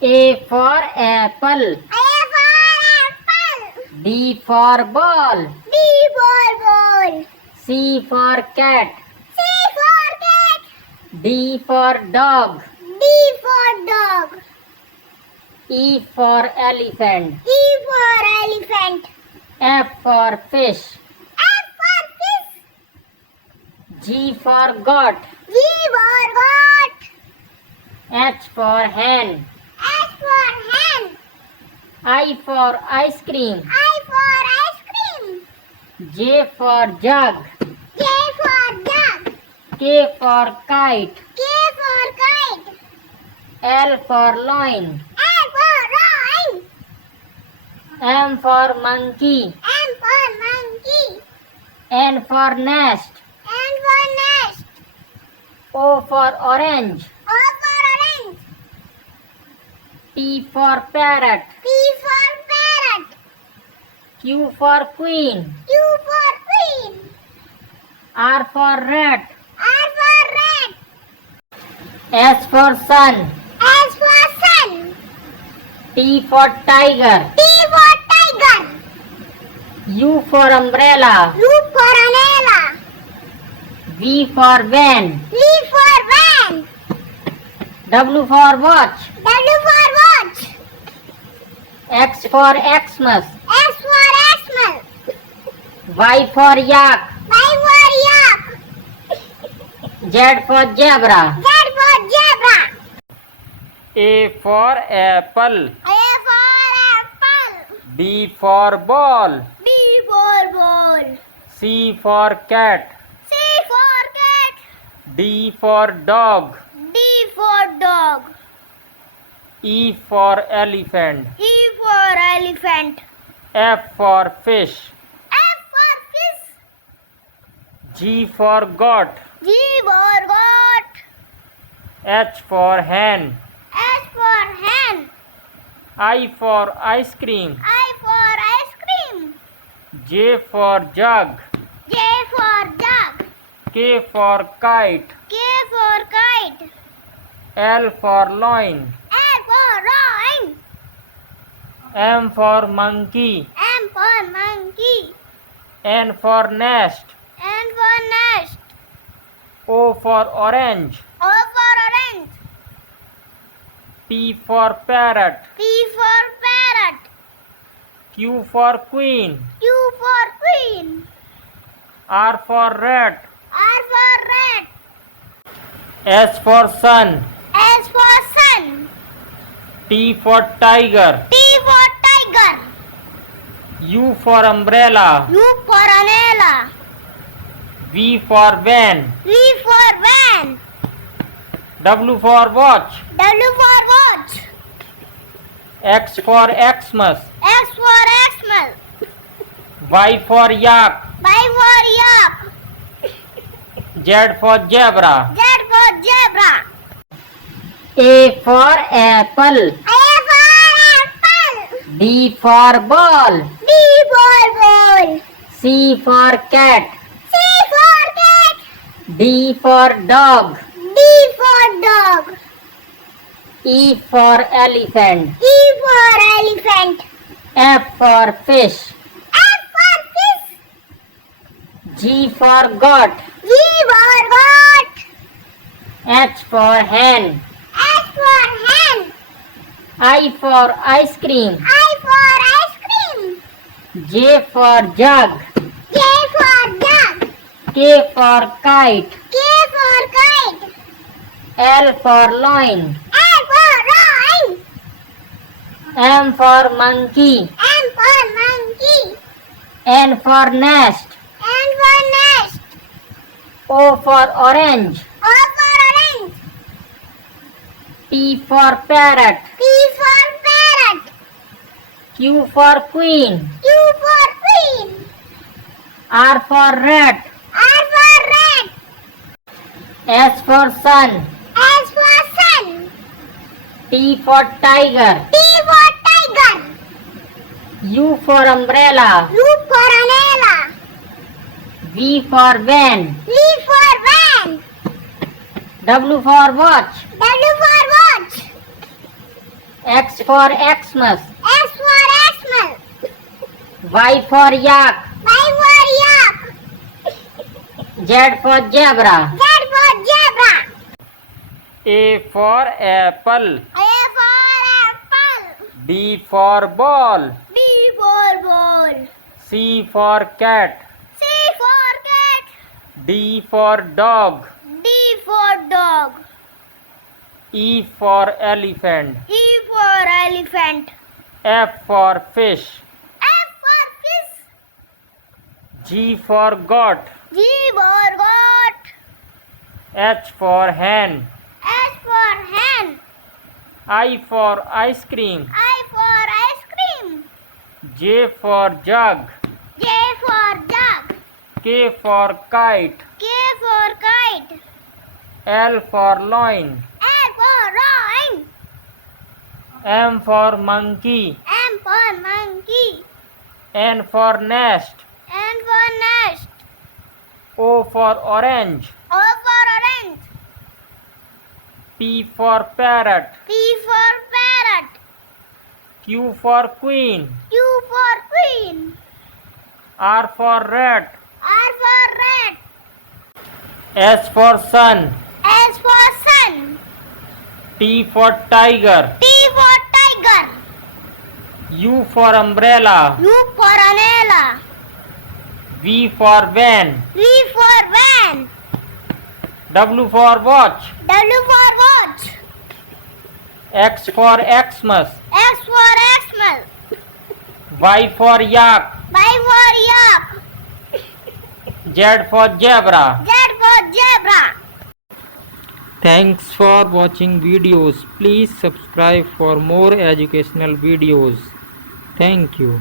A for apple. A for apple. B for ball. B for ball. C for cat. C for cat. D for dog. D for dog. E for elephant. E for elephant. F for fish. F for fish. G for goat. G for goat. H for hen. H for hen. I for ice cream. I for ice cream. J for jug. J for jug. K for kite. K for kite. L for loin. L for lion. M for monkey. M for monkey. N for nest. N for nest. O for orange. O for orange. P for parrot. P for parrot. Q for queen. Q for queen. R for rat. R for rat. S for sun. S for sun. T for tiger. T for tiger. U for umbrella. U for umbrella. V for van. V for van. W for watch. W for watch. X for Xmas. X for Xmas. Y for yak. Y for yak. Z for zebra. Z for zebra. A for apple. A for apple. B for ball. B for ball. C for cat. C for cat. D for dog. D for dog. E for elephant. E for elephant. F for fish. F for fish. G for goat. G for goat. H for hen. H for hen. I for ice cream. I for ice cream. J for jug. J for jug. K for kite. K for kite. L for loin. L for lion. M for monkey. M for monkey. N for nest. N for nest. O for orange. O for orange. P for parrot. P for parrot. Q for queen. Q for queen. R for rat. R for rat. S for sun. S for sun. T for tiger. T for tiger. U for umbrella. U for umbrella. V for van. V for van. W for watch. W for watch. X for Xmas. X for Xmas. Y for yak. Y for yak. Z for zebra. Z for zebra. A for apple. A for apple. B for ball. B for ball. C for cat. C for cat. D for dog. D for dog. E for elephant. E for elephant. F for fish. F for fish. G for goat. G for goat. H for hen. H for hen. I for ice cream. I for ice cream. J for jug. J for jug. K for kite. K for kite. L for loin. L for lion. M for monkey. M for monkey. N for nest. N for nest. O for orange. O for orange. P for parrot. P for parrot. Q for queen. Q for queen. R for rat. R for rat. S for sun. S for sun. T for tiger. T for tiger. U for umbrella. U for umbrella. V for van. V for van. W for watch. W for watch. X for Xmas. S for Xmas. Y for Yak. Y for Yak. Z for Zebra. Z for Zebra. A for apple. A for apple. B for ball. B for ball. C for cat. C for cat. D for dog. D for dog. E for elephant. E for elephant. F for fish. F for fish. G for goat. G for goat. H for hen. H for hen. I for ice cream. I for ice cream. J for jug. J for jug. K for kite. K for kite. L for loin. L for lion. M for monkey. M for monkey. N for nest. N for nest. O for orange. O for orange. P for parrot. P for parrot. Q for queen. Q for queen. R for rat. R for rat. S for sun. S for sun. T for tiger. T for tiger. U for umbrella. U for umbrella. V for van. V for van. W for watch. W for watch. X for Xmas. X for Xmas. Y for yak. Y for yak. Z for zebra. Z for zebra. Thanks for watching videos. Please subscribe for more educational videos. Thank you.